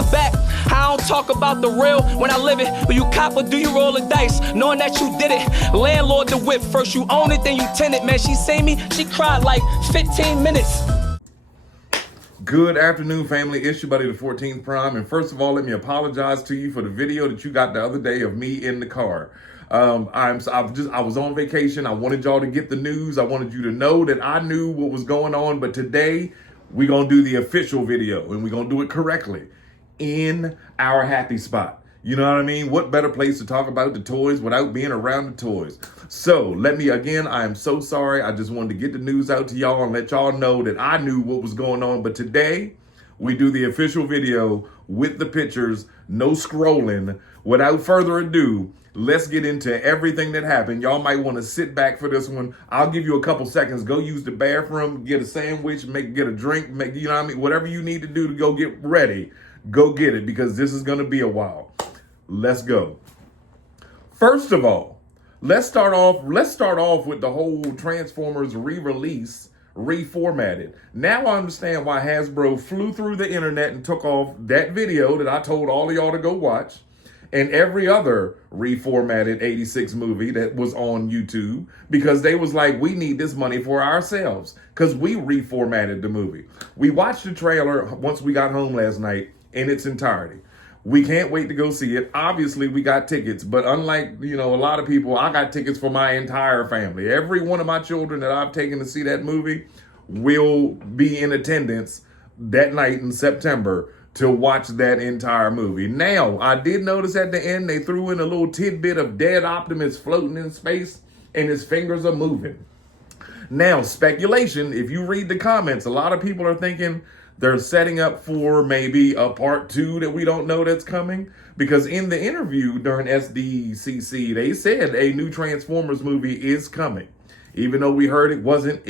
fall back. I don't talk about the real when I live it. But you cop or do you roll the dice, knowing that you did it? Landlord the whip, first you own it, then you tenant. Man, she say me, she cried like 15 minutes. Good afternoon, family. It's your buddy, the 14th Prime. And first of all, let me apologize to you for the video that you got the other day of me in the car. I was on vacation. I wanted y'all to get the news. I wanted you to know that I knew what was going on. But today, we're going to do the official video, and we're going to do it correctly in our happy spot. You know what I mean? What better place to talk about the toys without being around the toys? So I am so sorry. I just wanted to get the news out to y'all and let y'all know that I knew what was going on. But today we do the official video with the pictures, no scrolling. Without further ado, let's get into everything that happened. Y'all might want to sit back for this one. I'll give you a couple seconds. Go use the bathroom, get a sandwich, get a drink, you know what I mean? Whatever you need to do to go get ready, go get it, because this is going to be a while. Let's go. First of all, let's start off with the whole Transformers re-release, reformatted. Now I understand why Hasbro flew through the internet and took off that video that I told all of y'all to go watch, and every other reformatted 86 movie that was on YouTube, because they was like, we need this money for ourselves, because we reformatted the movie. We watched the trailer once we got home last night in its entirety. We can't wait to go see it. Obviously, we got tickets, but unlike, a lot of people, I got tickets for my entire family. Every one of my children that I've taken to see that movie will be in attendance that night in September to watch that entire movie. Now, I did notice at the end, they threw in a little tidbit of dead Optimus floating in space and his fingers are moving. Now, speculation, if you read the comments, a lot of people are thinking they're setting up for maybe a part 2 that we don't know that's coming. Because in the interview during SDCC, they said a new Transformers movie is coming. Even though we heard it wasn't.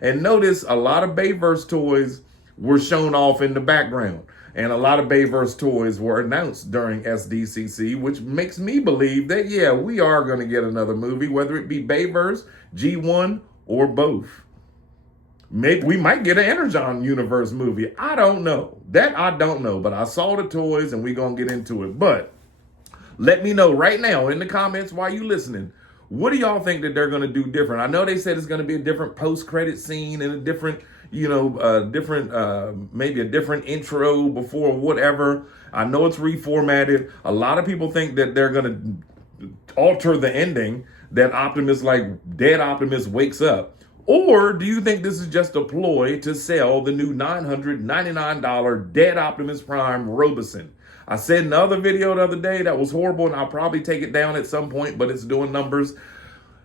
And notice a lot of Bayverse toys were shown off in the background. And a lot of Bayverse toys were announced during SDCC, which makes me believe that, yeah, we are going to get another movie, whether it be Bayverse, G1, or both. Maybe we might get an Energon universe movie. I don't know. That I don't know. But I saw the toys and we're going to get into it. But let me know right now in the comments while you listening. What do y'all think that they're going to do different? I know they said it's going to be a different post-credit scene and a different, maybe a different intro before whatever. I know it's reformatted. A lot of people think that they're going to alter the ending, that Optimus, like dead Optimus, wakes up. Or do you think this is just a ploy to sell the new $999 dead Optimus Prime Roboson? I said in the other video the other day that was horrible, and I'll probably take it down at some point, but it's doing numbers.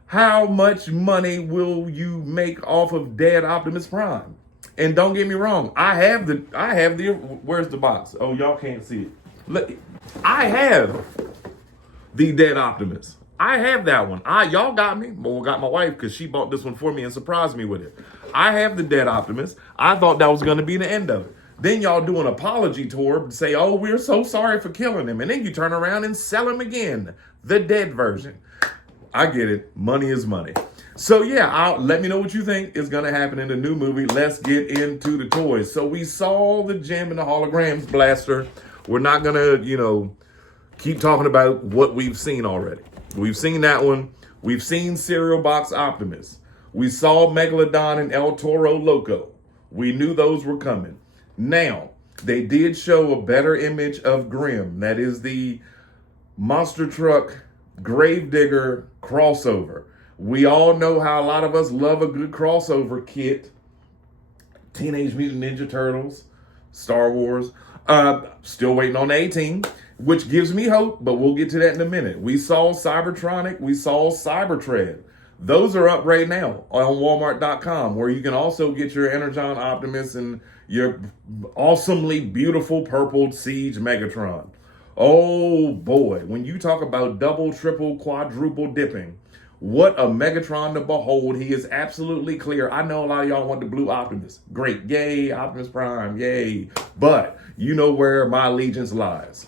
How much money will you make off of dead Optimus Prime? And don't get me wrong, I have the, where's the box? Oh, y'all can't see it. Look, I have the dead Optimus. I have that one. Y'all got me. Well, got my wife because she bought this one for me and surprised me with it. I have the dead Optimus. I thought that was going to be the end of it. Then y'all do an apology tour and say, oh, we're so sorry for killing him. And then you turn around and sell him again. The dead version. I get it. Money is money. So yeah, let me know what you think is going to happen in the new movie. Let's get into the toys. So we saw the gem and the holograms blaster. We're not going to, keep talking about what we've seen already. We've seen that one. We've seen Cereal Box Optimus. We saw Megalodon and El Toro Loco. We knew those were coming. Now, they did show a better image of Grimm. That is the monster truck Gravedigger crossover. We all know how a lot of us love a good crossover kit. Teenage Mutant Ninja Turtles, Star Wars. Still waiting on the 18, which gives me hope, but we'll get to that in a minute. We saw Cybertronic. We saw Cybertread. Those are up right now on Walmart.com, where you can also get your Energon Optimus and your awesomely beautiful purple Siege Megatron. Oh boy, when you talk about double, triple, quadruple dipping, what a Megatron to behold. He is absolutely clear. I know a lot of y'all want the blue Optimus. Great. Yay, Optimus Prime. Yay. But you know where my allegiance lies.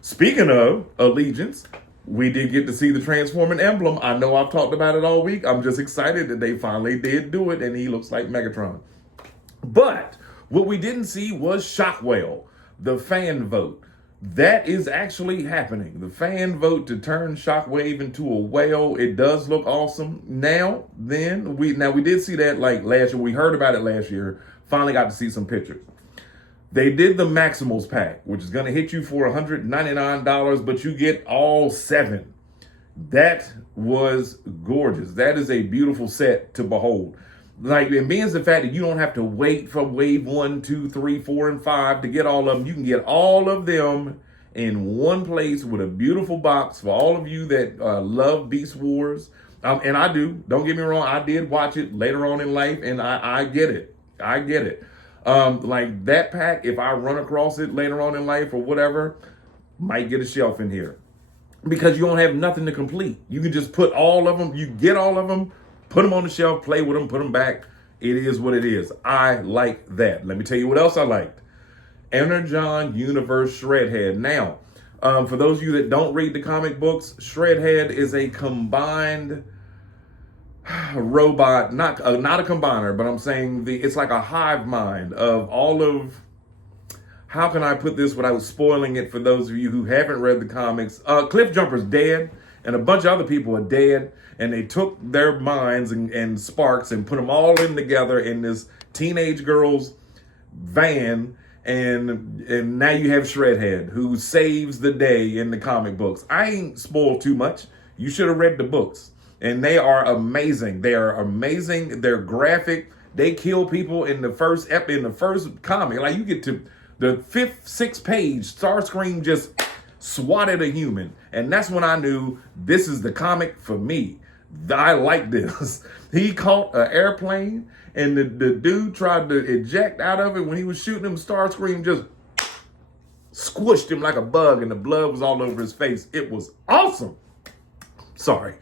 Speaking of allegiance, we did get to see the transforming emblem. I know I've talked about it all week. I'm just excited that they finally did do it, and he looks like Megatron. But What we didn't see was Shockwave, the fan vote. That is actually happening. The fan vote to turn Shockwave into a whale. It does look awesome. We did see that like last year. We heard about it last year. Finally got to see some pictures. They did the Maximals pack, which is going to hit you for $199, but you get all 7. That was gorgeous. That is a beautiful set to behold. Like, and being the fact that you don't have to wait for wave 1, 2, 3, 4, and 5 to get all of them. You can get all of them in one place with a beautiful box for all of you that love Beast Wars. And I do. Don't get me wrong. I did watch it later on in life, and I get it. I get it. Like that pack, if I run across it later on in life or whatever, might get a shelf in here. Because you don't have nothing to complete. You can just put all of them. You get all of them. Put them on the shelf, play with them, put them back. It is what it is. I like that. Let me tell you what else I liked. Energon Universe Shredhead. Now, for those of you that don't read the comic books, Shredhead is a combined robot, not a combiner, but I'm saying it's like a hive mind of all of, how can I put this without spoiling it for those of you who haven't read the comics? Cliff Jumper's dead, and a bunch of other people are dead. And they took their minds and sparks and put them all in together in this teenage girl's van. And now you have Shredhead, who saves the day in the comic books. I ain't spoiled too much. You should have read the books. And they are amazing. They are amazing. They're graphic. They kill people in the first comic. Like, you get to the 5th, 6th page, Starscream just swatted a human. And that's when I knew this is the comic for me. I like this. He caught an airplane, and the dude tried to eject out of it. When he was shooting him, Starscream just squished him like a bug, and the blood was all over his face. It was awesome. Sorry.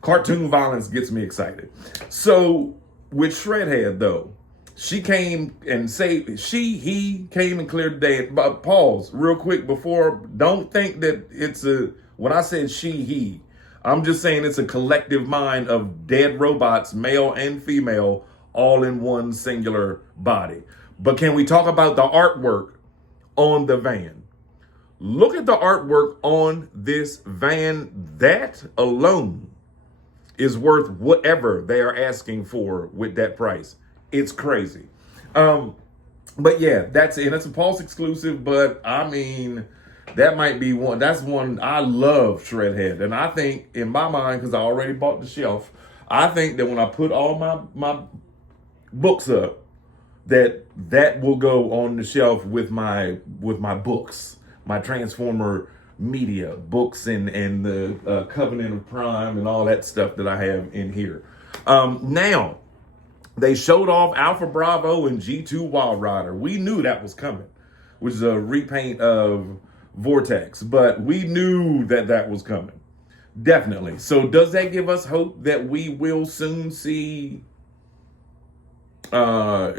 Cartoon violence gets me excited. So with Shredhead, though, he came and cleared the day. But pause real quick before, don't think that when I said he, I'm just saying it's a collective mind of dead robots, male and female, all in one singular body. But can we talk about the artwork on the van? Look at the artwork on this van. That alone is worth whatever they are asking for with that price. It's crazy. But yeah, that's it. It's a Pulse exclusive, but I mean, that might be one. That's one. I love Shredhead. And I think in my mind, because I already bought the shelf, I think that when I put all my books up, that will go on the shelf with my books, my Transformer media books and the Covenant of Prime and all that stuff that I have in here. Now, they showed off Alpha Bravo and G2 Wild Rider. We knew that was coming, which is a repaint of Vortex, but we knew that was coming. Definitely. So does that give us hope that we will soon see, some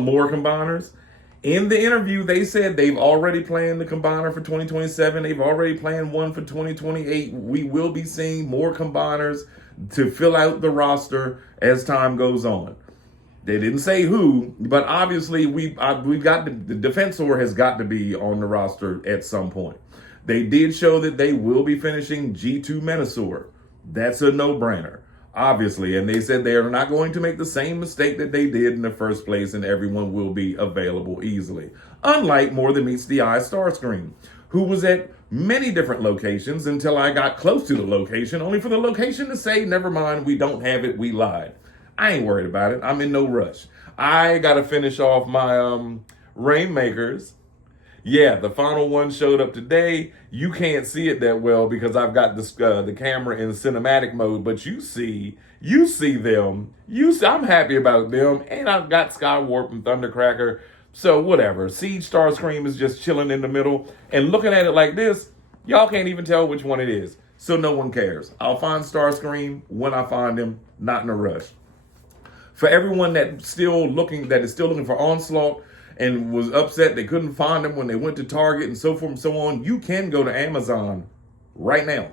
more combiners? In the interview, they said they've already planned the combiner for 2027. They've already planned one for 2028. We will be seeing more combiners to fill out the roster as time goes on. They didn't say who, but obviously we've got the Defensor has got to be on the roster at some point. They did show that they will be finishing G2 Menasor. That's a no-brainer, obviously. And they said they are not going to make the same mistake that they did in the first place, and everyone will be available easily. Unlike More Than Meets the Eye Starscream, who was at many different locations until I got close to the location, only for the location to say, never mind, we don't have it, we lied. I ain't worried about it. I'm in no rush. I got to finish off my Rainmakers. Yeah, the final one showed up today. You can't see it that well because I've got the camera in cinematic mode, but you see them. I'm happy about them, and I've got Skywarp and Thundercracker. So whatever. Siege Starscream is just chilling in the middle, and looking at it like this, y'all can't even tell which one it is. So no one cares. I'll find Starscream when I find him, not in a rush. For everyone that is still looking for Onslaught and was upset they couldn't find them when they went to Target and so forth and so on, you can go to Amazon right now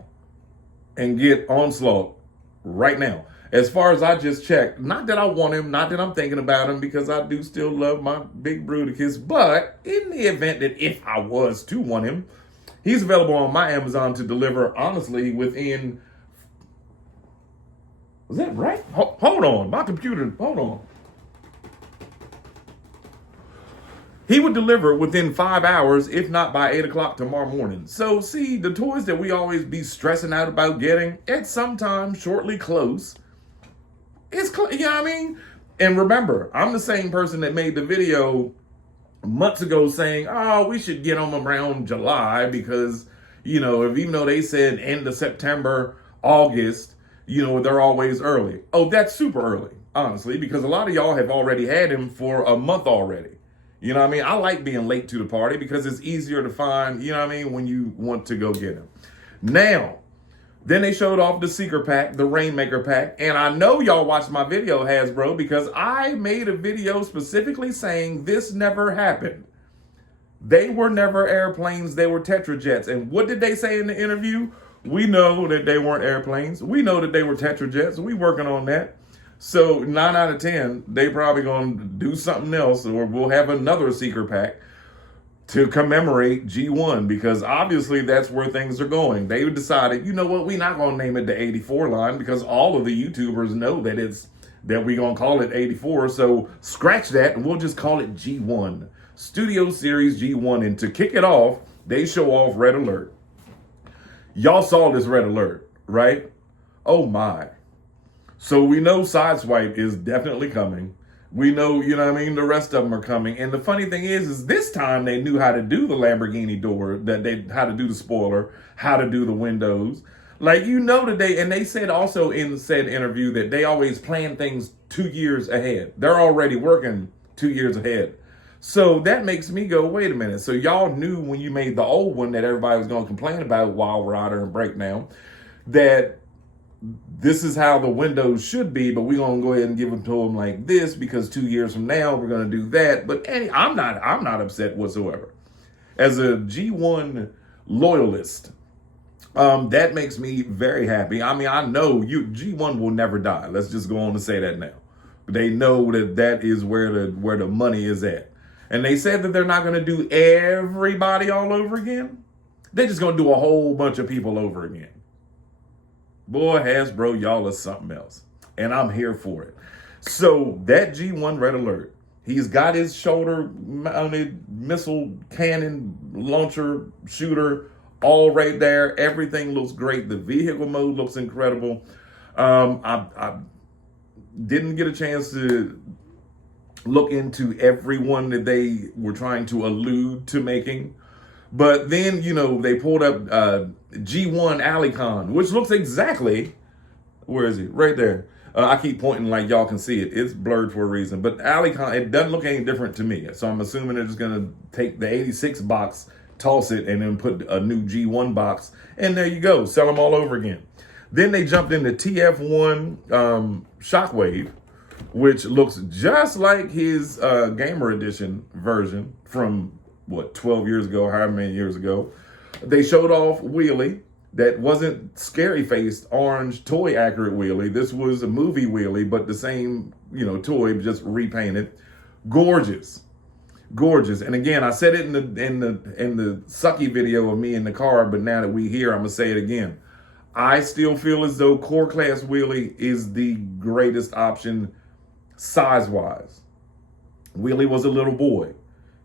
and get Onslaught right now. As far as I just checked, not that I want him, not that I'm thinking about him, because I do still love my big Bruticus, but in the event that if I was to want him, he's available on my Amazon to deliver, honestly, within... Was that right? Hold on. My computer, hold on. He would deliver within 5 hours, if not by 8 o'clock tomorrow morning. So, see, the toys that we always be stressing out about getting, at some time shortly close, you know what I mean? And remember, I'm the same person that made the video months ago saying, oh, we should get them around July because, you know, even though they said end of September, August, you know, they're always early. Oh, that's super early, honestly, because a lot of y'all have already had him for a month already. You know what I mean? I like being late to the party because it's easier to find, you know what I mean, when you want to go get him. Now, then they showed off the Seeker pack, the Rainmaker pack, and I know y'all watched my video, Hasbro, because I made a video specifically saying this never happened. They were never airplanes, they were Tetrajets. And what did they say in the interview? We know that they weren't airplanes. We know that they were Tetrajets. We working on that. So 9 out of 10, they probably going to do something else, or we'll have another Seeker pack to commemorate G1, because obviously that's where things are going. They decided, you know what, we're not going to name it the 84 line because all of the YouTubers know that we're going to call it 84. So scratch that and we'll just call it G1. Studio Series G1. And to kick it off, they show off Red Alert. Y'all saw this Red Alert, right? Oh my. So we know Sideswipe is definitely coming. We know, you know what I mean, the rest of them are coming. And the funny thing is this time they knew how to do the Lamborghini door, how to do the spoiler, how to do the windows. Like, you know that they said also in said interview that they always plan things 2 years ahead. They're already working 2 years ahead. So that makes me go, wait a minute. So y'all knew when you made the old one that everybody was going to complain about, Wild Rider and Breakdown, that this is how the windows should be, but we're going to go ahead and give them to them like this because 2 years from now we're going to do that. But I'm not upset whatsoever. As a G1 loyalist, that makes me very happy. I mean, I know G1 will never die. Let's just go on and say that now. They know that is where the money is at. And they said that they're not going to do everybody all over again. They're just going to do a whole bunch of people over again. Boy, Hasbro, y'all are something else. And I'm here for it. So that G1 Red Alert, he's got his shoulder-mounted missile cannon launcher shooter all right there. Everything looks great. The vehicle mode looks incredible. I didn't get a chance to look into everyone that they were trying to allude to making. But then, you know, they pulled up G1 Alicon, which looks exactly, where is it? Right there. I keep pointing like y'all can see it. It's blurred for a reason. But Alicon, it doesn't look any different to me. So I'm assuming they're just going to take the 86 box, toss it, and then put a new G1 box. And there you go. Sell them all over again. Then they jumped into TF1 Shockwave, which looks just like his Gamer Edition version from, 12 years ago, however many years ago. They showed off Wheelie. That wasn't scary-faced, orange, toy-accurate Wheelie. This was a movie Wheelie, but the same, toy, just repainted. Gorgeous. Gorgeous. And again, I said it in the sucky video of me in the car, but now that we here, I'm going to say it again. I still feel as though Core Class Wheelie is the greatest option size-wise. Wheelie was a little boy.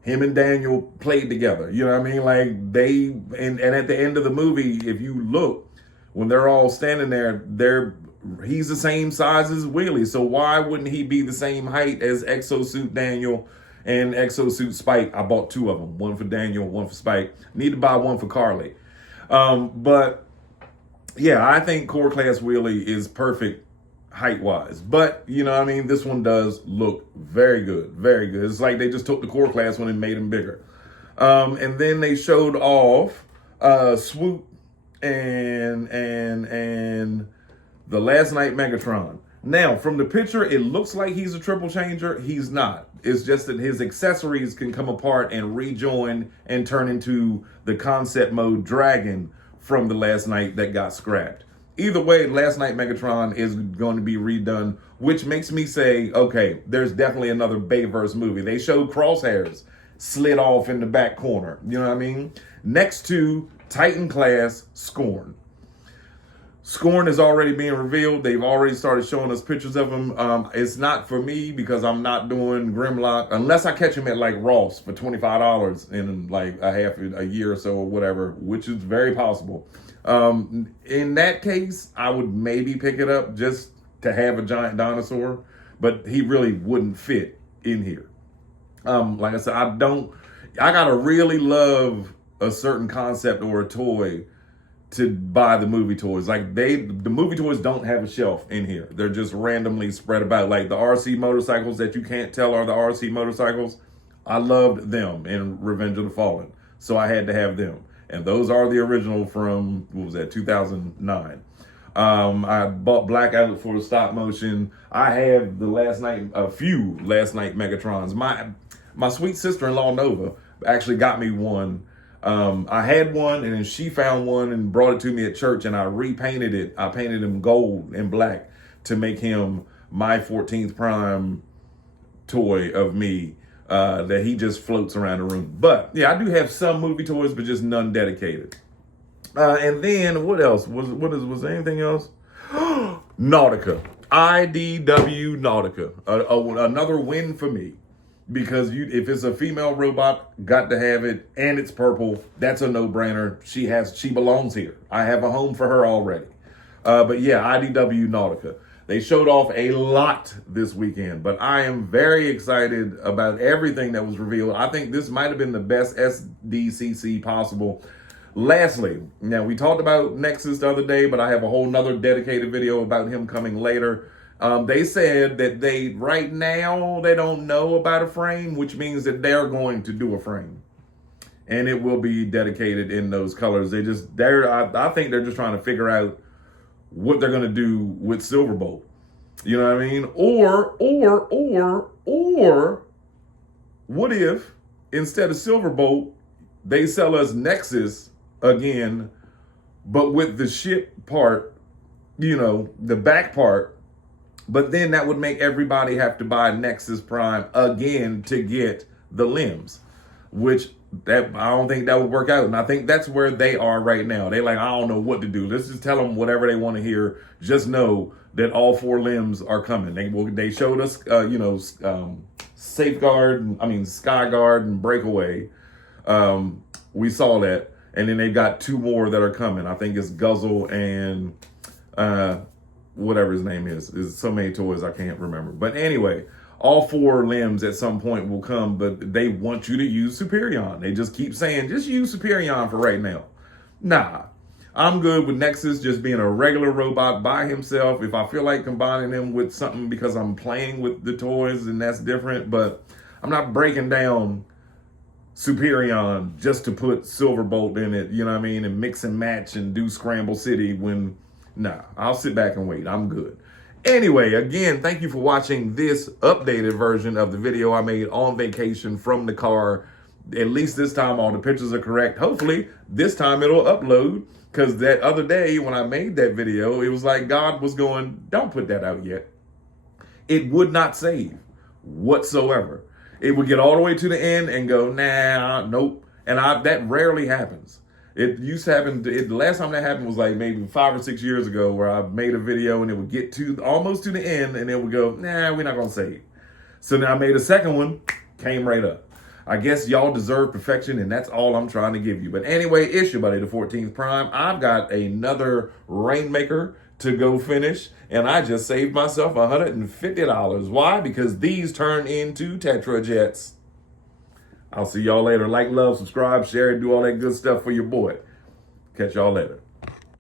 Him and Daniel played together. You know what I mean? Like and at the end of the movie, if you look, when they're all standing there, he's the same size as Wheelie. So why wouldn't he be the same height as Exosuit Daniel and Exosuit Spike? I bought 2 of them. One for Daniel, one for Spike. Need to buy one for Carly. But yeah, I think Core Class Wheelie is perfect height-wise. But, this one does look very good. Very good. It's like they just took the Core Class one and made them bigger. And then they showed off Swoop and the Last Night Megatron. Now, from the picture, it looks like he's a triple changer. He's not. It's just that his accessories can come apart and rejoin and turn into the concept mode Dragon from the Last Night that got scrapped. either way, Last Night Megatron is going to be redone, which makes me say, okay, there's definitely another Bayverse movie. They showed Crosshairs slid off in the back corner, you know what I mean? Next to Titan Class Scorn. Scorn is already being revealed. They've already started showing us pictures of him. It's not for me because I'm not doing Grimlock unless I catch him at like Ross for $25 in like a year or so or whatever, which is very possible. In that case, I would maybe pick it up just to have a giant dinosaur, but he really wouldn't fit in here. Like I said, I gotta really love a certain concept or a toy to buy the movie toys. Like the movie toys don't have a shelf in here. They're just randomly spread about. Like the RC motorcycles that you can't tell are the RC motorcycles. I loved them in Revenge of the Fallen. So I had to have them. And those are the original from, 2009. I bought Black Outlet for the stop motion. I have a few Last Night Megatrons. My sweet sister-in-law, Nova, actually got me one. I had one, and then she found one and brought it to me at church, and I repainted it. I painted him gold and black to make him my 14th Prime toy of me that he just floats around the room. But, yeah, I do have some movie toys, but just none dedicated. And then, what else? Was there anything else? Nautica. IDW Nautica. Another win for me. Because if it's a female robot, got to have it, and it's purple, that's a no-brainer. She belongs here. I have a home for her already. But yeah, IDW Nautica. They showed off a lot this weekend, but I am very excited about everything that was revealed. I think this might have been the best SDCC possible. Lastly, now we talked about Nexus the other day, but I have a whole nother dedicated video about him coming later. They said that right now, they don't know about a frame, which means that they're going to do a frame. And it will be dedicated in those colors. I think they're just trying to figure out what they're going to do with Silverbolt. You know what I mean? Or, what if, instead of Silverbolt, they sell us Nexus again, but with the ship part, the back part. But then that would make everybody have to buy Nexus Prime again to get the limbs, which I don't think that would work out. And I think that's where they are right now. They like, I don't know what to do. Let's just tell them whatever they want to hear. Just know that all 4 limbs are coming. They showed us, Skyguard and Breakaway. We saw that. And then they've got 2 more that are coming. I think it's Guzzle and whatever his name is. There's so many toys I can't remember. But anyway, all 4 limbs at some point will come, but they want you to use Superion. They just keep saying, just use Superion for right now. Nah, I'm good with Nexus just being a regular robot by himself. If I feel like combining him with something because I'm playing with the toys, then that's different. But I'm not breaking down Superion just to put Silverbolt in it, you know what I mean? And mix and match and do Scramble City when... Nah, I'll sit back and wait. I'm good. Anyway, again, thank you for watching this updated version of the video I made on vacation from the car. At least this time all the pictures are correct. Hopefully, this time it'll upload. Because that other day when I made that video, it was like God was going, don't put that out yet. It would not save whatsoever. It would get all the way to the end and go, nah, nope. And that rarely happens. It used to happen, the last time that happened was like maybe 5 or 6 years ago where I made a video and it would get to almost to the end and it would go, nah, we're not going to save. So then I made a second one, came right up. I guess y'all deserve perfection and that's all I'm trying to give you. But anyway, it's your buddy, the 14th Prime. I've got another Rainmaker to go finish and I just saved myself $150. Why? Because these turn into Tetra Jets. I'll see y'all later. Like, love, subscribe, share, and do all that good stuff for your boy. Catch y'all later.